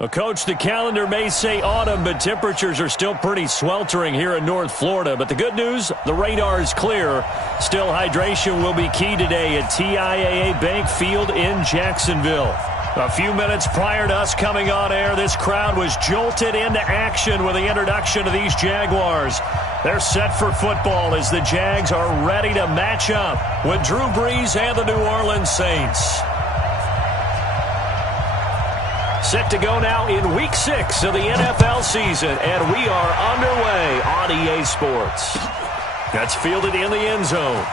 Well, Coach, the calendar may say autumn, but temperatures are still pretty sweltering here in North Florida. But the good news, the radar is clear. Still, hydration will be key today at TIAA Bank Field in Jacksonville. A few minutes prior to us coming on air, this crowd was jolted into action with the introduction of these Jaguars. They're set for football as the Jags are ready to match up with Drew Brees and the New Orleans Saints. Set to go now in Week 6 of the NFL season, and we are underway on EA Sports. That's fielded in the end zone.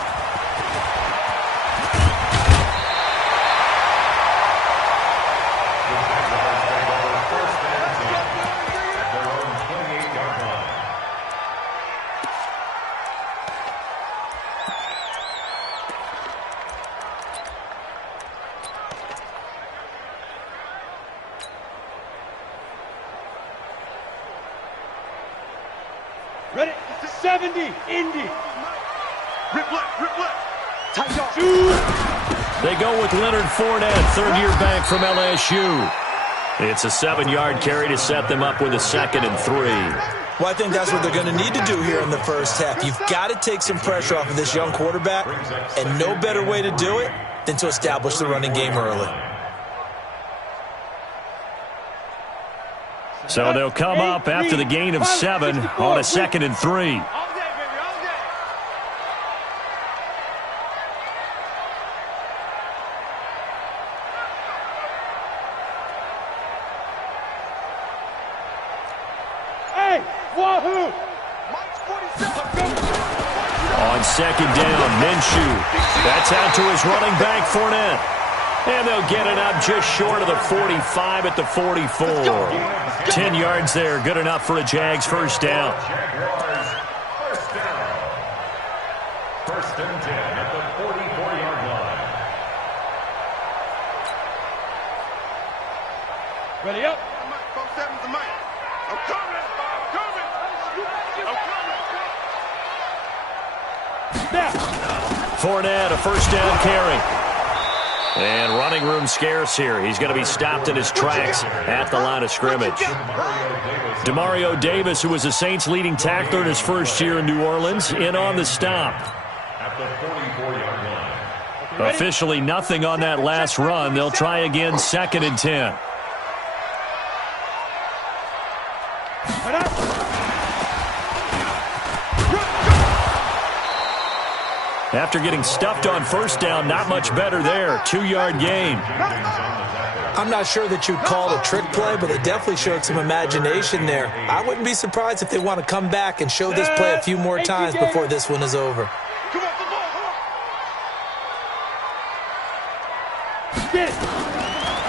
Ready? 70, Indy. Rip left. Tight off. They go with Leonard Fournette, third-year back from LSU. It's a 7-yard carry to set them up with a 2nd and 3. Well, I think that's what they're going to need to do here in the first half. You've got to take some pressure off of this young quarterback, and no better way to do it than to establish the running game early. So they'll come up after the gain of 7 on a 2nd and 3. Hey, wahoo! On 2nd down, Minshew. That's out to his running back, Fournette. And they'll get it up just short of the 45 at the 44. 10 yards there, good enough for a Jags first down. First and 10 at the 44-yard line. Ready up. Fournette, a first down carry. And running room scarce here. He's going to be stopped in his tracks at the line of scrimmage. Demario Davis, who was the Saints' leading tackler in his first year in New Orleans, in on the stop. At the 44-yard line. Officially nothing on that last run. They'll try again, 2nd and 10. After getting stuffed on first down, not much better there. 2-yard gain. I'm not sure that you'd call it a trick play, but they definitely showed some imagination there. I wouldn't be surprised if they want to come back and show this play a few more times before this one is over.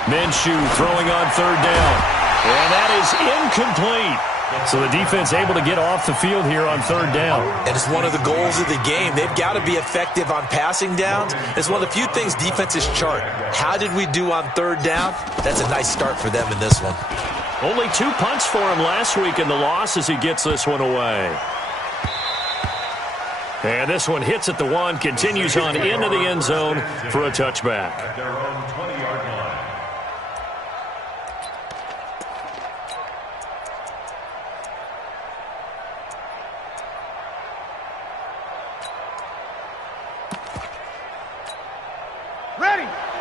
Minshew throwing on 3rd down. And that is incomplete. So the defense able to get off the field here on 3rd down. And it's one of the goals of the game. They've got to be effective on passing downs. It's one of the few things defenses chart. How did we do on 3rd down? That's a nice start for them in this one. Only 2 punts for him last week in the loss as he gets this one away. And this one hits at the 1, continues on into the end zone for a touchback. At their own 20-yard line.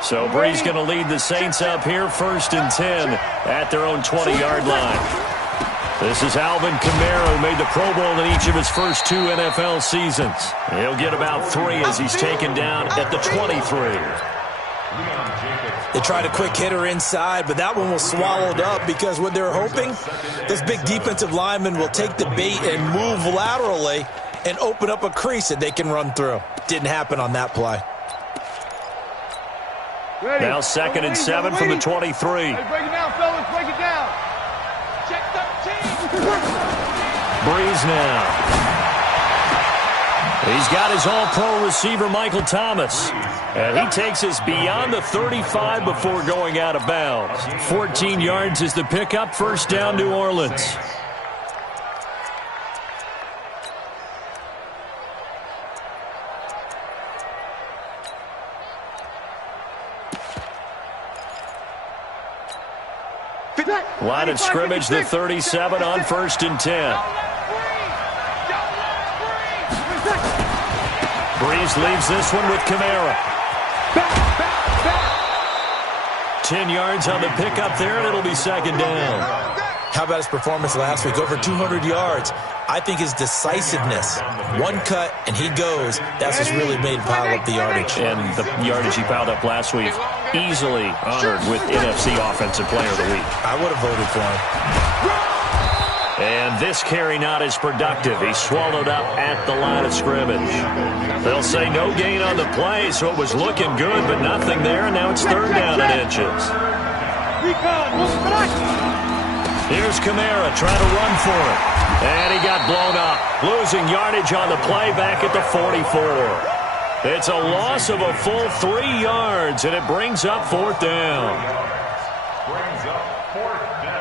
So Brees going to lead the Saints up here, 1st and 10 at their own 20-yard line. This is Alvin Kamara, who made the Pro Bowl in each of his first 2 NFL seasons. He'll get about 3 as he's taken down at the 23. They tried a quick hitter inside, but that one was swallowed up because what they're hoping, this big defensive lineman will take the bait and move laterally and open up a crease that they can run through. Didn't happen on that play. Ready. Now 2nd and 7 from the 23. Hey, break it down, fellas. Break it down. Check 13. Brees now. He's got his all-pro receiver, Michael Thomas. And he takes us beyond the 35 before going out of bounds. 14 yards is the pickup. First down, New Orleans. Line of scrimmage, the 37 on 1st and 10. Breeze leaves this one with Kamara. 10 yards on the pickup there, and it'll be 2nd down. How about his performance last week? Over 200 yards. I think his decisiveness, one cut and he goes, that's what's really made him pile up the yardage. And the yardage he piled up last week, easily honored with NFC Offensive Player of the Week. I would have voted for him. And this carry not as productive. He swallowed up at the line of scrimmage. They'll say no gain on the play, so it was looking good, but nothing there, and now it's 3rd down and inches. Here's Kamara trying to run for it. And he got blown up, losing yardage on the play back at the 44. It's a loss of a full 3 yards, and it brings up 4th down. Brings up 4th down.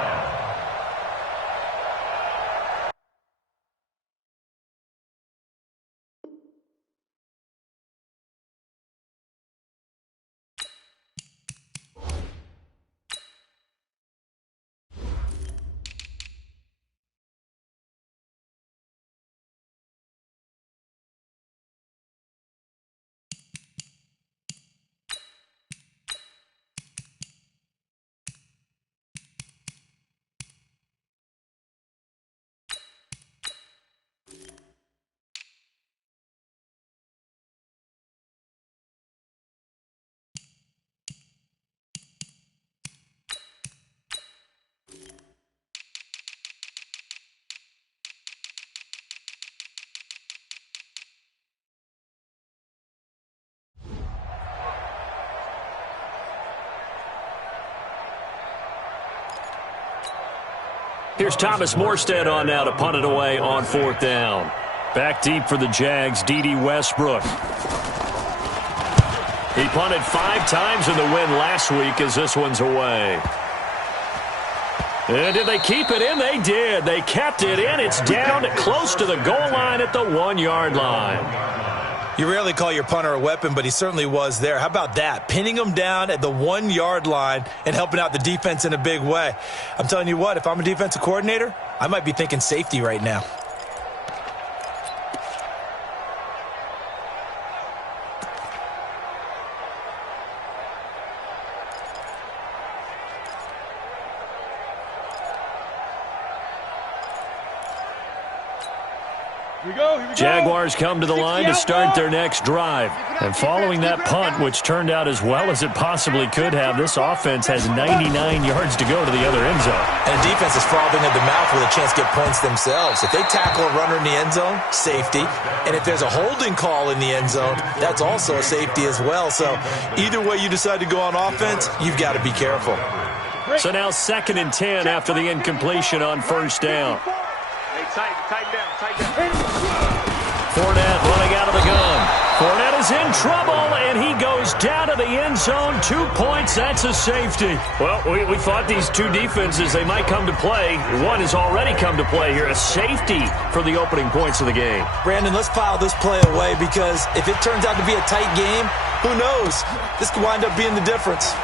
Here's Thomas Morstead on now to punt it away on 4th down. Back deep for the Jags, D.D. Westbrook. He punted 5 times in the win last week as this one's away. And did they keep it in? They did. They kept it in. It's down close to the goal line at the 1-yard line. You rarely call your punter a weapon, but he certainly was there. How about that? Pinning him down at the 1-yard line and helping out the defense in a big way. I'm telling you what, if I'm a defensive coordinator, I might be thinking safety right now. Jaguars come to the line to start their next drive. And following that punt, which turned out as well as it possibly could have, this offense has 99 yards to go to the other end zone. And the defense is frothing at the mouth with a chance to get points themselves. If they tackle a runner in the end zone, safety. And if there's a holding call in the end zone, that's also a safety as well. So either way you decide to go on offense, you've got to be careful. So now 2nd and 10 after the incompletion on 1st down. Tighten down. Fournette running out of the gun. Fournette is in trouble, and he goes down to the end zone. 2 points, that's a safety. Well, we thought these two defenses, they might come to play. One has already come to play here, a safety for the opening points of the game. Brandon, let's file this play away because if it turns out to be a tight game, who knows? This could wind up being the difference.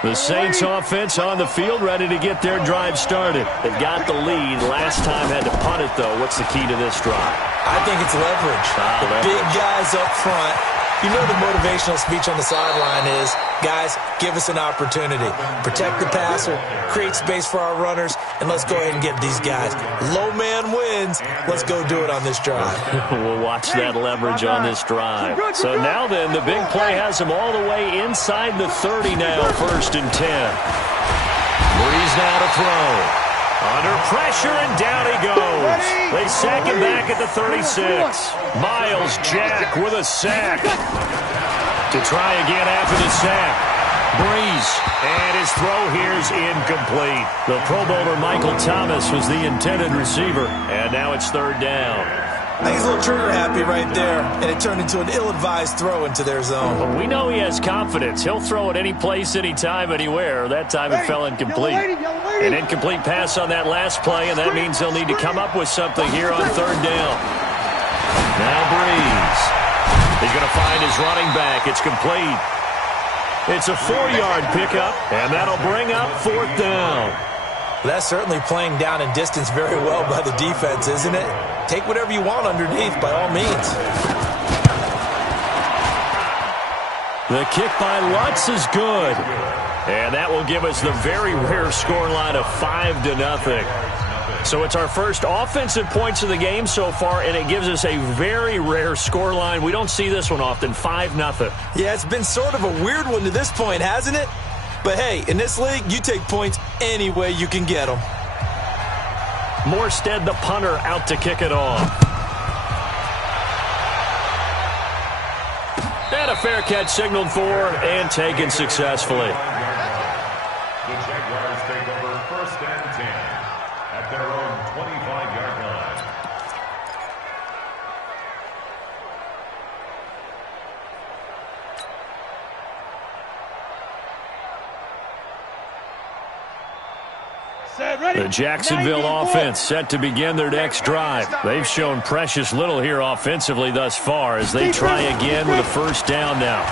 The Saints offense on the field, ready to get their drive started. They've got the lead. Last time had to punt it, though. What's the key to this drive? I think it's leverage. Big guys up front. You know the motivational speech on the sideline is, guys, give us an opportunity. Protect the passer, create space for our runners, and let's go ahead and get these guys. Low man wins. Let's go do it on this drive. We'll watch that leverage on this drive. So now then, the big play has them all the way inside the 30 now, 1st and 10. Breeze now to throw. Under pressure, and down he goes. They sack him back at the 36. Miles Jack with a sack. To try again after the sack. Breeze, and his throw here's incomplete. The Pro Bowler Michael Thomas was the intended receiver, and now it's 3rd down. I think he's a little trigger happy right there, and it turned into an ill-advised throw into their zone. Well, we know he has confidence. He'll throw it any place, anytime, anywhere. That time it fell incomplete. An incomplete pass on that last play, and that means he'll need to come up with something here on third down. Now Breeze. He's going to find his running back. It's complete. It's a 4-yard pickup, and that'll bring up fourth down. That's certainly playing down in distance very well by the defense, isn't it? Take whatever you want underneath, by all means. The kick by Lutz is good. And that will give us the very rare scoreline of 5-0. So it's our first offensive points of the game so far, and it gives us a very rare scoreline. We don't see this one often, 5-0. Yeah, it's been sort of a weird one to this point, hasn't it? But hey, in this league, you take points any way you can get them. Morstead, the punter, out to kick it off. And a fair catch signaled for and taken successfully. The Jaguars take over first and 10 at their own 25-yard line. The Jacksonville offense set to begin their next drive. They've shown precious little here offensively thus far as they try again with a first down now.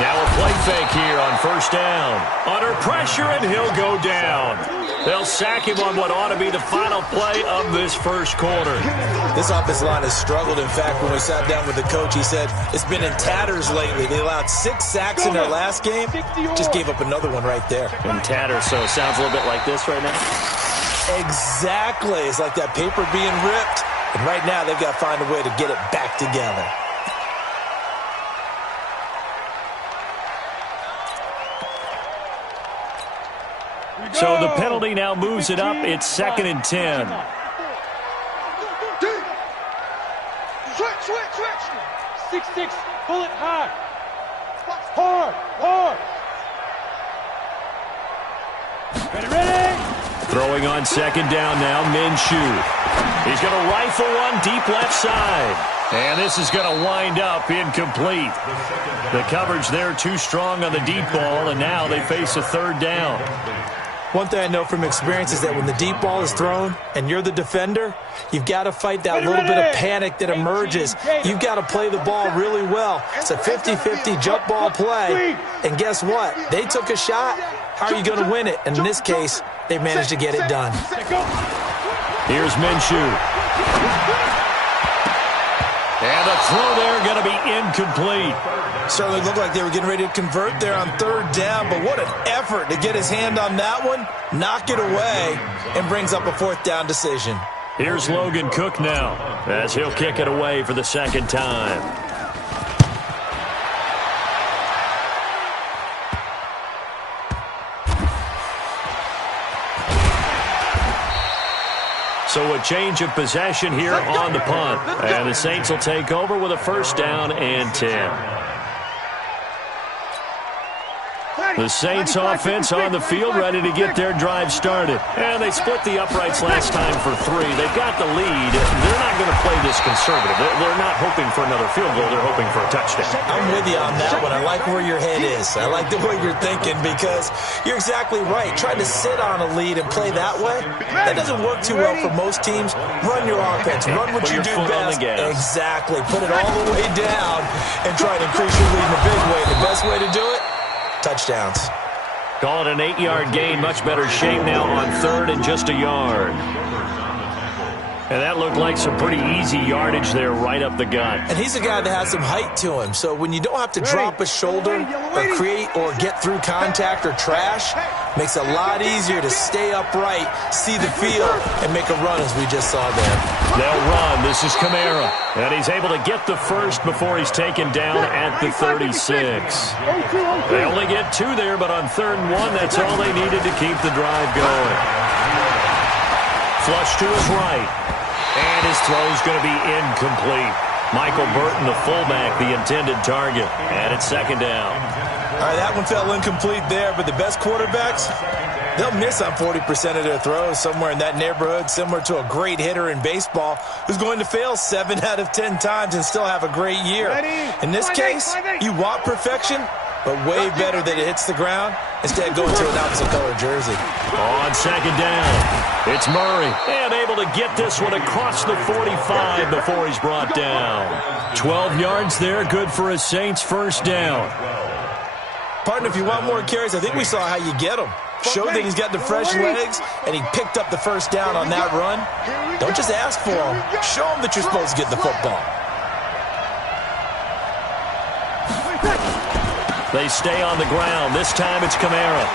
Now a play fake here on first down. Under pressure, and he'll go down. They'll sack him on what ought to be the final play of this first quarter. This offensive line has struggled. In fact, when we sat down with the coach, he said it's been in tatters lately. They allowed 6 sacks in their last game. Just gave up another one right there. In tatters, so it sounds a little bit like this right now? Exactly. It's like that paper being ripped. And right now, they've got to find a way to get it back together. So the penalty now moves it up. It's 2nd and 10. Switch. 6-6. Pull it hard. Hard. Ready. Throwing on second down now, Minshew. He's going to rifle one deep left side. And this is going to wind up incomplete. The coverage there too strong on the deep ball, and now they face a third down. One thing I know from experience is that when the deep ball is thrown and you're the defender, you've got to fight that little bit of panic that emerges. You've got to play the ball really well. It's a 50-50 jump ball play. And guess what? They took a shot. How are you going to win it? And in this case, they managed to get it done. Here's Minshew. And the throw there going to be incomplete. Certainly looked like they were getting ready to convert there on third down, but what an effort to get his hand on that one, knock it away, and brings up a fourth down decision. Here's Logan Cook now as he'll kick it away for the second time. So a change of possession here on the punt. And the Saints will take over with a first down and 10. The Saints offense on the field ready to get their drive started. And they split the uprights last time for 3. They've got the lead. They're not going to play this conservative. They're not hoping for another field goal. They're hoping for a touchdown. I'm with you on that one. I like where your head is. I like the way you're thinking because you're exactly right. Trying to sit on a lead and play that way, that doesn't work too well for most teams. Run your offense. Run what you do best. Exactly. Put it all the way down and try to increase your lead in a big way. The best way to do it, touchdowns. Call it an 8-yard gain. Much better shape now on third and just a yard. And that looked like some pretty easy yardage there right up the gut. And he's a guy that has some height to him. So when you don't have to drop a shoulder or create or get through contact or trash, makes it a lot easier to stay upright, see the field, and make a run as we just saw there. They'll run. This is Kamara. And he's able to get the first before he's taken down at the 36. They only get 2 there, but on 3rd and 1, that's all they needed to keep the drive going. Flush to his right. And his throw's going to be incomplete. Michael Burton, the fullback, the intended target. And it's 2nd down. All right, that one fell incomplete there, but the best quarterbacks, They'll miss on 40% of their throws, somewhere in that neighborhood, similar to a great hitter in baseball who's going to fail 7 out of 10 times and still have a great year. In this case, you want perfection, but way better that it hits the ground instead of going to an opposite color jersey. On second down, it's Murray. And able to get this one across the 45 before he's brought down. 12 yards there, good for a Saints first down. Partner, if you want more carries, I think we saw how you get them. Showed that he's got the fresh legs, and he picked up the first down on that run. Don't just ask for him. Show him that you're supposed to get the football. They stay on the ground. This time it's Kamara.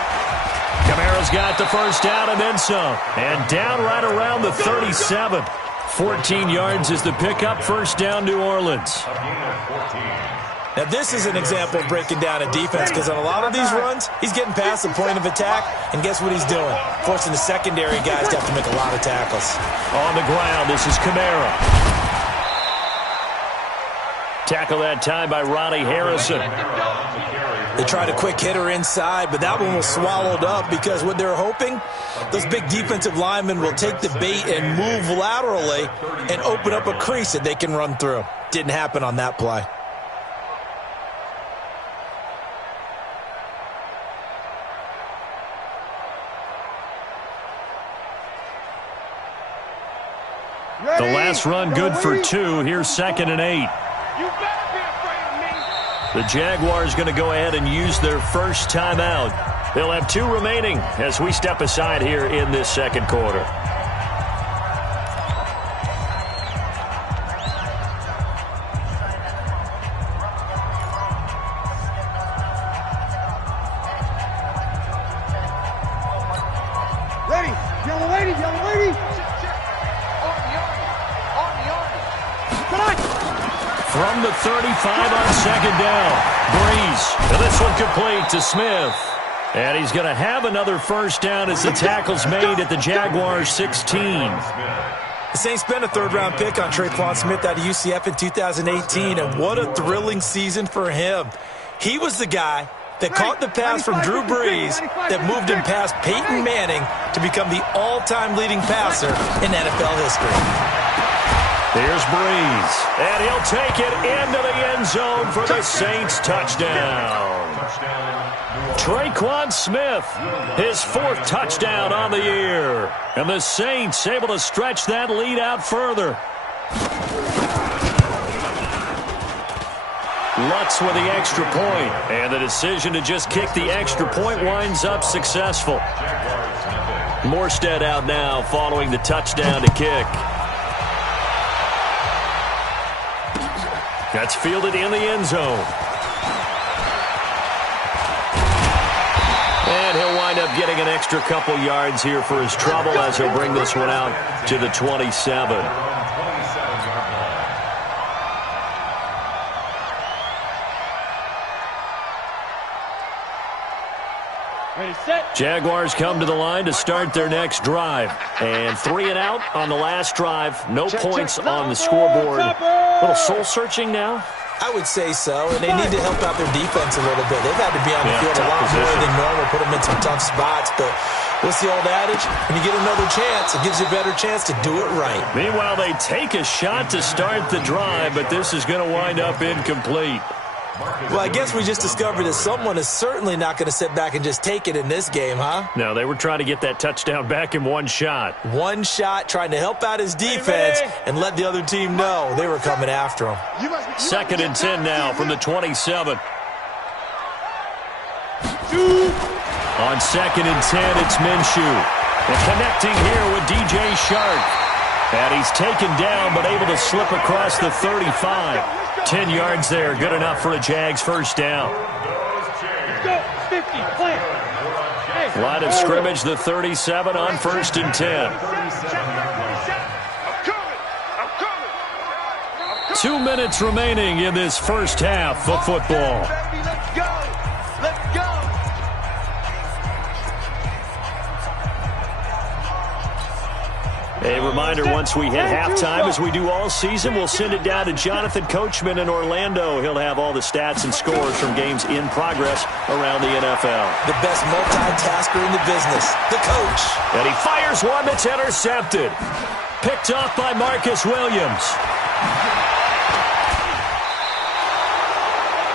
Kamara's got the first down and then some. And down right around the 37. 14 yards is the pickup. First down, New Orleans. Now, this is an example of breaking down a defense because on a lot of these runs, he's getting past the point of attack, and guess what he's doing? Forcing the secondary guys to have to make a lot of tackles. On the ground, this is Kamara. Tackle that time by Ronnie Harrison. They tried a quick hitter inside, but that one was swallowed up because what they're hoping, those big defensive linemen will take the bait and move laterally and open up a crease that they can run through. Didn't happen on that play. The last run good for 2. Here's 2nd and 8. The Jaguars going to go ahead and use their first timeout. They'll have 2 remaining as we step aside here in this second quarter. Ready, yellow lady, yellow lady. From the 35 on second down, Breeze. And this one complete to Smith. And he's going to have another first down as the tackle's made at the Jaguars 16. The Saints spent a third-round pick on Tre'Quan Smith out of UCF in 2018, and what a thrilling season for him. He was the guy that caught the pass from Drew Brees that moved him past Peyton Manning to become the all-time leading passer in NFL history. Here's Breeze, and he'll take it into the end zone for the Saints touchdown. Tre'Quan Smith, his 4th touchdown on the year. And the Saints able to stretch that lead out further. Lutz with the extra point, and the decision to just kick the extra point winds up successful. Morstead out now following the touchdown to kick. That's fielded in the end zone. And he'll wind up getting an extra couple yards here for his trouble as he'll bring this one out to the 27. Ready, set. Jaguars come to the line to start their next drive. And 3 and out on the last drive. No points on the scoreboard. A little soul-searching now. I would say so, and they need to help out their defense a little bit. They've had to be on the field a lot more than normal, put them in some tough spots. But what's the old adage? When you get another chance, it gives you a better chance to do it right. Meanwhile, they take a shot to start the drive, but this is going to wind up incomplete. Well, I guess we just discovered that someone is certainly not going to sit back and just take it in this game, huh? No, they were trying to get that touchdown back in one shot. One shot, trying to help out his defense and let the other team know they were coming after him. 2nd and 10 now from the 27. On 2nd and 10, it's Minshew. And connecting here with DJ Shark. And he's taken down but able to slip across the 35. 10 yards there, good enough for a Jags first down. Let's go, 50, play. Line of scrimmage, the 37 on 1st and 10. 2 minutes remaining in this first half of football. Let's go, let's go. A reminder, once we hit halftime, as we do all season, we'll send it down to Jonathan Coachman in Orlando. He'll have all the stats and scores from games in progress around the NFL. The best multitasker in the business, the coach. And he fires one that's intercepted. Picked off by Marcus Williams.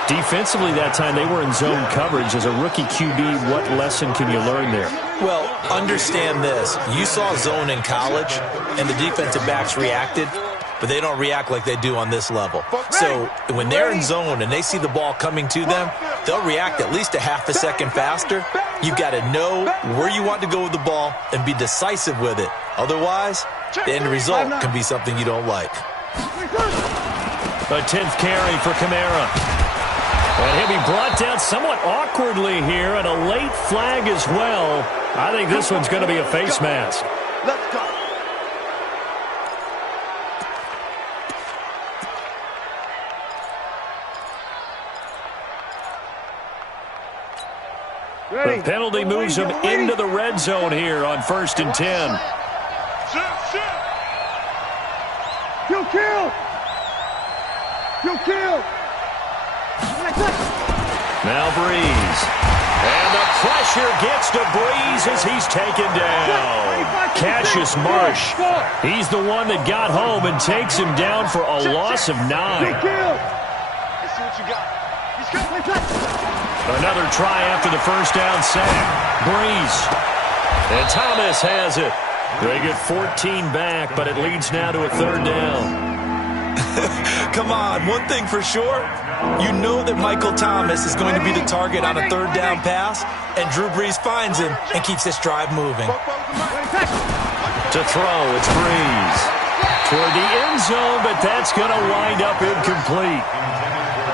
Defensively that time, they were in zone coverage. As a rookie QB, what lesson can you learn there? Well, understand this. You saw zone in college, and the defensive backs reacted, but they don't react like they do on this level. So when they're in zone and they see the ball coming to them, they'll react at least a half a second faster. You've got to know where you want to go with the ball and be decisive with it. Otherwise, the end result can be something you don't like. A 10th carry for Kamara. And he'll be brought down somewhat awkwardly here, and a late flag as well. I think this one's going to be a face mask. Let's go. The penalty moves him into the red zone here on 1st and 10. Kill. Now Breeze. And the pressure gets to Breeze as he's taken down. Cassius Marsh. He's the one that got home and takes him down for a loss of 9. Let's see what you got. Another try after the first down sack. Breeze. And Thomas has it. They get 14 back, but it leads now to a 3rd down. Come on, one thing for sure, you know that Michael Thomas is going to be the target on a 3rd down pass, and Drew Brees finds him and keeps this drive moving. To throw, it's Brees. Toward the end zone, but that's going to wind up incomplete.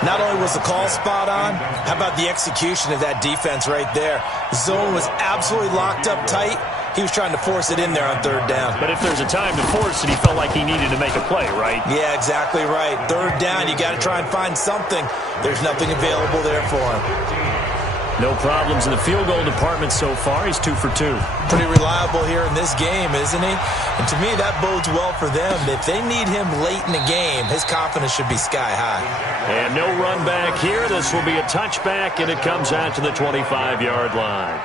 Not only was the call spot on, how about the execution of that defense right there? The zone was absolutely locked up tight. He was trying to force it in there on 3rd down. But if there's a time to force it, he felt like he needed to make a play, right? Yeah, exactly right. 3rd down, you got to try and find something. There's nothing available there for him. No problems in the field goal department so far. He's 2 for 2. Pretty reliable here in this game, isn't he? And to me, that bodes well for them. If they need him late in the game, his confidence should be sky high. And no run back here. This will be a touchback, and it comes out to the 25-yard line.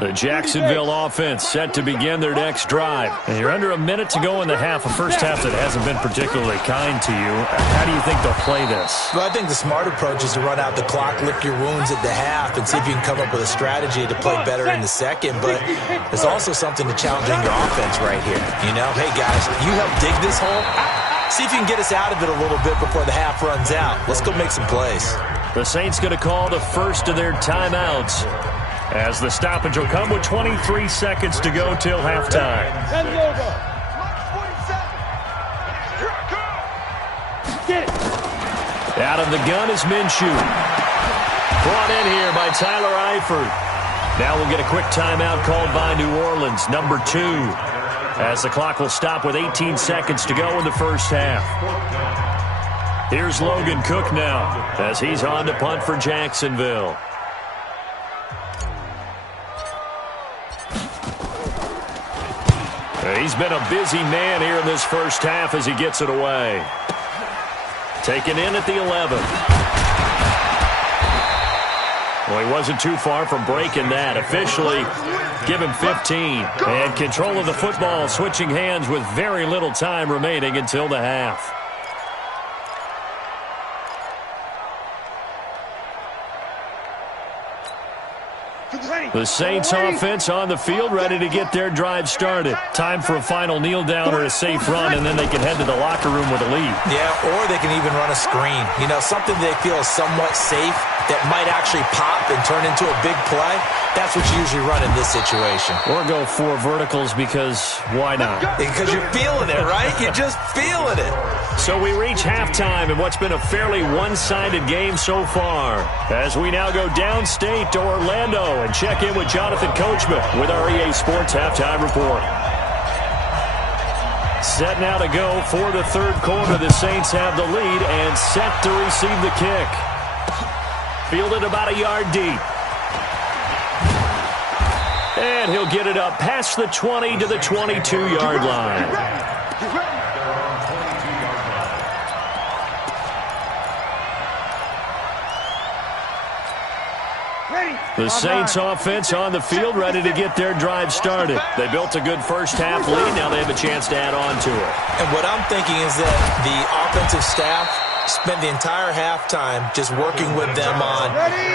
The Jacksonville offense set to begin their next drive. And you're under a minute to go in the half, a first half that hasn't been particularly kind to you. How do you think they'll play this? Well, I think the smart approach is to run out the clock, lick your wounds at the half, and see if you can come up with a strategy to play better in the second. But there's also something to challenging your offense right here. You know, hey, guys, you help dig this hole. See if you can get us out of it a little bit before the half runs out. Let's go make some plays. The Saints going to call the first of their timeouts, as the stoppage will come with 23 seconds to go till halftime. Out of the gun is Minshew. Brought in here by Tyler Eifert. Now we'll get a quick timeout called by New Orleans, number 2, as the clock will stop with 18 seconds to go in the first half. Here's Logan Cook now, as he's on to punt for Jacksonville. He's been a busy man here in this first half as he gets it away. Taken in at the 11. Well, he wasn't too far from breaking that. Officially, give him 15. And control of the football, switching hands with very little time remaining until the half. The Saints offense on the field, ready to get their drive started. Time for a final kneel down or a safe run, and then they can head to the locker room with a lead. Yeah, or they can even run a screen. You know, something they feel is somewhat safe that might actually pop and turn into a big play. That's what you usually run in this situation. Or go 4 verticals because why not? Because you're feeling it, right? You're just feeling it. So we reach halftime in what's been a fairly one-sided game so far. As we now go downstate to Orlando and check in with Jonathan Coachman with our EA Sports Halftime Report. Set now to go for the third quarter. The Saints have the lead and set to receive the kick. Fielded about a yard deep. And he'll get it up past the 20 to the 22-yard line. The Saints offense on the field, ready to get their drive started. They built a good first-half lead. Now they have a chance to add on to it. And what I'm thinking is that the offensive staff spent the entire halftime just working with them on,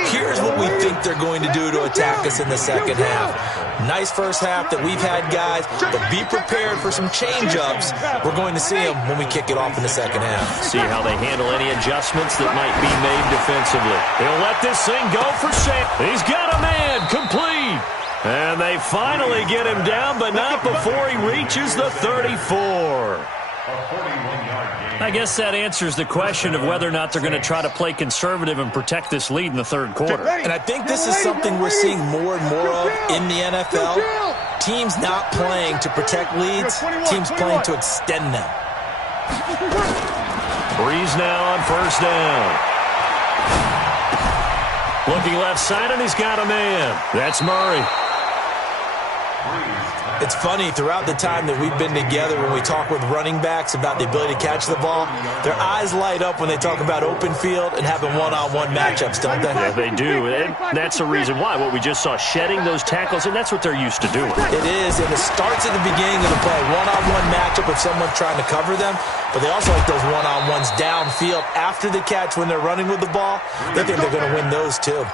here's what we think they're going to do to attack us in the second half. Nice first half that we've had, guys, but be prepared for some change-ups. We're going to see them when we kick it off in the second half. See how they handle any adjustments that might be made defensively. He'll let this thing go for Sam. He's got a man, complete. And they finally get him down, but not before he reaches the 34. I guess that answers the question of whether or not they're going to try to play conservative and protect this lead in the third quarter. And I think this is something we're seeing more and more of in the NFL. Teams not playing to protect leads, teams playing to extend them. Breeze now on first down. Looking left side, and he's got a man. That's Murray. It's funny, throughout the time that we've been together, when we talk with running backs about the ability to catch the ball, their eyes light up when they talk about open field and having one-on-one matchups, don't they? Yeah, they do. And that's the reason why. What we just saw, shedding those tackles, and that's what they're used to doing. It is, and it starts at the beginning of the play. One-on-one matchup if someone's trying to cover them, but they also like those one-on-ones downfield after the catch when they're running with the ball. They think they're going to win those, too.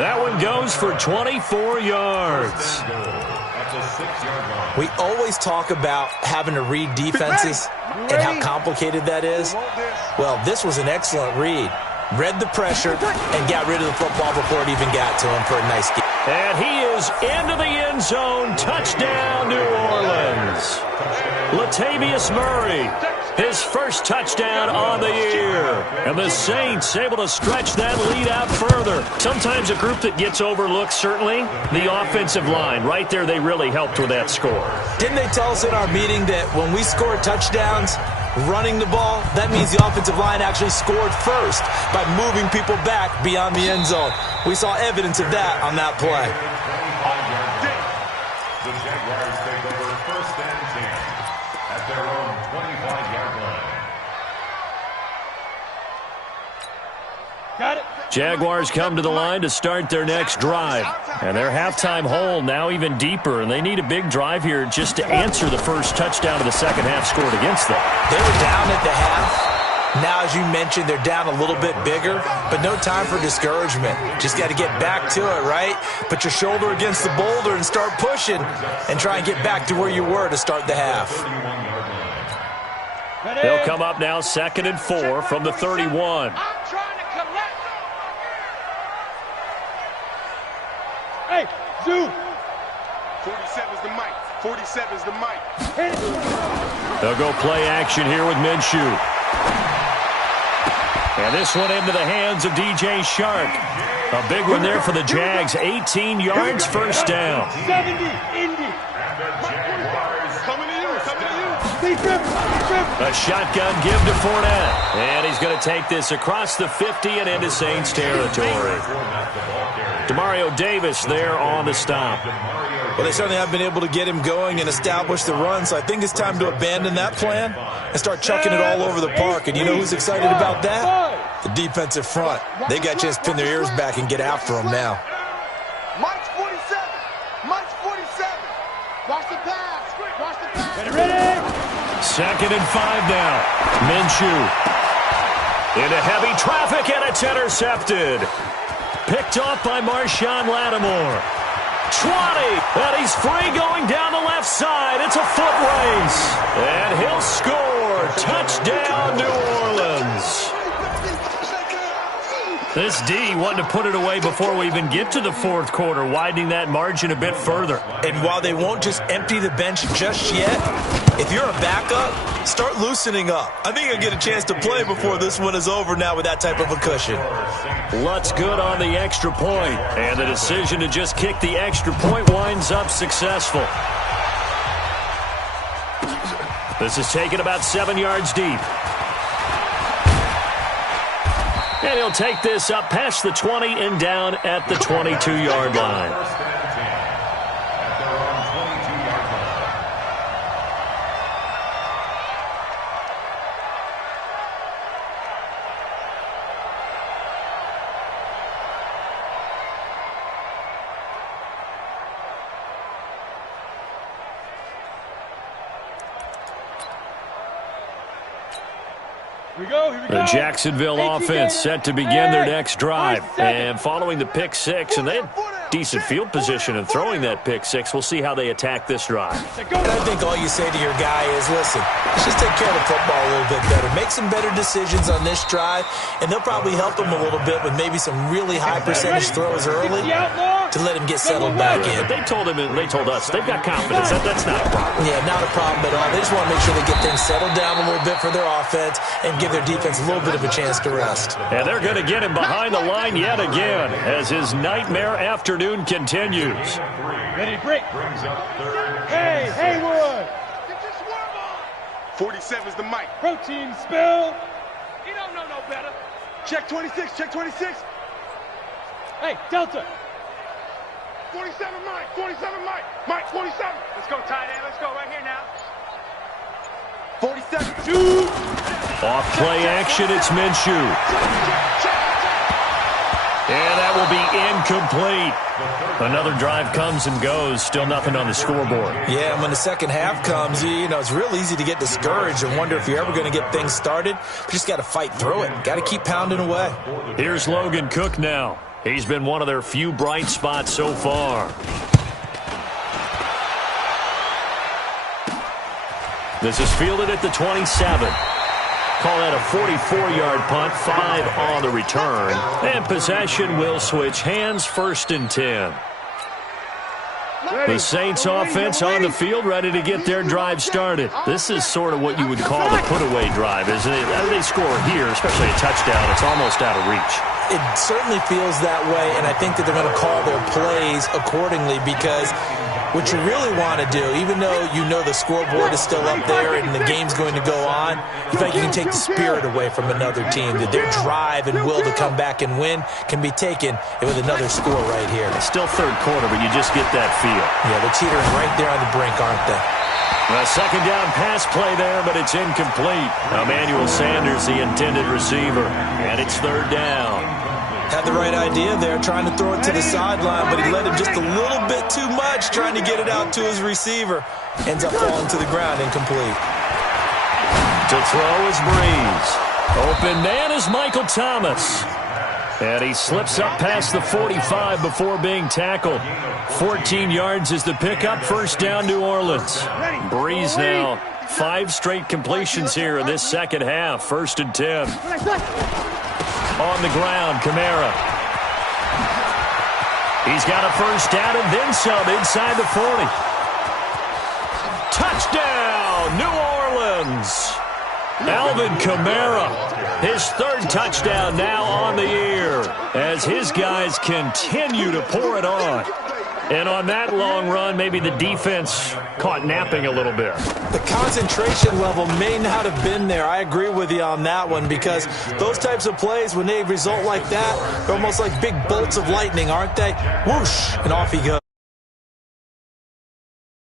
That one goes for 24 yards. We always talk about having to read defenses and how complicated that is. Well, this was an excellent read. Read the pressure and got rid of the football before it even got to him for a nice game. And he is into the end zone. Touchdown, New Orleans. Latavius Murray, his first touchdown on the year. And the Saints able to stretch that lead out further. Sometimes a group that gets overlooked, certainly, the offensive line. Right there, they really helped with that score. Didn't they tell us in our meeting that when we score touchdowns running the ball, that means the offensive line actually scored first by moving people back beyond the end zone? We saw evidence of that on that play. The Jaguars take over first and 10 at their own 25-yard line. Got it. Jaguars come to the line to start their next drive. And their halftime hole now even deeper, and they need a big drive here just to answer the first touchdown of the second half scored against them. They were down at the half. Now, as you mentioned, they're down a little bit bigger, but no time for discouragement. Just got to get back to it, right? Put your shoulder against the boulder and start pushing and try and get back to where you were to start the half. They'll come up now 2nd and 4 from the 31. Hey, Zoo. 47's the mic. 47's the mic. They'll go play action here with Minshew. And this one into the hands of DJ Shark. A big one there for the Jags. 18 yards, first down. 70, Indy. Coming to you. A shotgun give to Fournette. And he's going to take this across the 50 and into Saints territory. Demario Davis there on the stop. Well, they certainly have been able to get him going and establish the run, so I think it's time to abandon that plan and start chucking it all over the park. And you know who's excited about that? The defensive front. They got a chance to pin their ears back and get after him now. Mike's 47. Mike's 47. Watch the pass. Watch the pass. Ready? 2nd and 5 now. Minshew into heavy traffic, and it's intercepted. Picked off by Marshawn Lattimore. 20, and he's free going down the left side. It's a foot race, and he'll score. Touchdown, New Orleans. This D wanting to put it away before we even get to the fourth quarter, widening that margin a bit further. And while they won't just empty the bench just yet, if you're a backup, start loosening up. I think you'll get a chance to play before this one is over now with that type of a cushion. Lutz good on the extra point, and the decision to just kick the extra point winds up successful. This is taken about 7 yards deep. And he'll take this up past the 20 and down at the 22-yard line. The Jacksonville offense set to begin their next drive. And following the pick six, and they had decent field position in throwing that pick six. We'll see how they attack this drive. And I think all you say to your guy is, listen, let's just take care of the football a little bit better. Make some better decisions on this drive, and they'll probably help him a little bit with maybe some really high percentage throws early to let him get settled back in. But they told us, they've got confidence. That's not a problem. Yeah, not a problem at all. They just want to make sure they get things settled down a little bit for their offense and give their defense a little bit of a chance to rest. And they're going to get him behind the line yet again as his nightmare afternoon continues. Ready, break. Hey, Haywood. 47's the mic. Protein spill. He don't know no better. Check 26, check 26. Hey, Delta. 47 Mike, 47 Mike. Mike, 47. Let's go, tight end. Let's go right here now. 47. Shoot. Off play action, it's Minshew. And that will be incomplete. Another drive comes and goes. Still nothing on the scoreboard. Yeah, and when the second half comes, you know, it's real easy to get discouraged and wonder if you're ever going to get things started. But you just got to fight through it. Got to keep pounding away. Here's Logan Cook now. He's been one of their few bright spots so far. This is fielded at the 27. Call that a 44-yard punt, 5 on the return. And possession will switch hands, 1st and 10. The Saints offense on the field, ready to get their drive started. This is sort of what you would call the put-away drive, isn't it? They score here, especially a touchdown. It's almost out of reach. It certainly feels that way, and I think that they're going to call their plays accordingly because what you really want to do, even though you know the scoreboard is still up there and the game's going to go on, in fact, you can take the spirit away from another team. That their drive and will to come back and win can be taken with another score right here. It's still third quarter, but you just get that feel. Yeah, they're teetering right there on the brink, aren't they? A second down pass play there, but it's incomplete. Emmanuel Sanders, the intended receiver, and it's 3rd down. Had the right idea there, trying to throw it to the sideline, but he let him just a little bit too much, trying to get it out to his receiver. Ends up falling to the ground, incomplete. To throw is Breeze. Open man is Michael Thomas. And he slips up past the 45 before being tackled. 14 yards is the pickup. 1st down, New Orleans. Breeze now 5 straight completions here in this second half. 1st and 10. On the ground, Kamara. He's got a 1st down and then some inside the 40. Touchdown, New Orleans. Alvin Kamara, his 3rd touchdown now on the year as his guys continue to pour it on. And on that long run, maybe the defense caught napping a little bit. The concentration level may not have been there. I agree with you on that one because those types of plays, when they result like that, they're almost like big bolts of lightning, aren't they? Whoosh, and off he goes.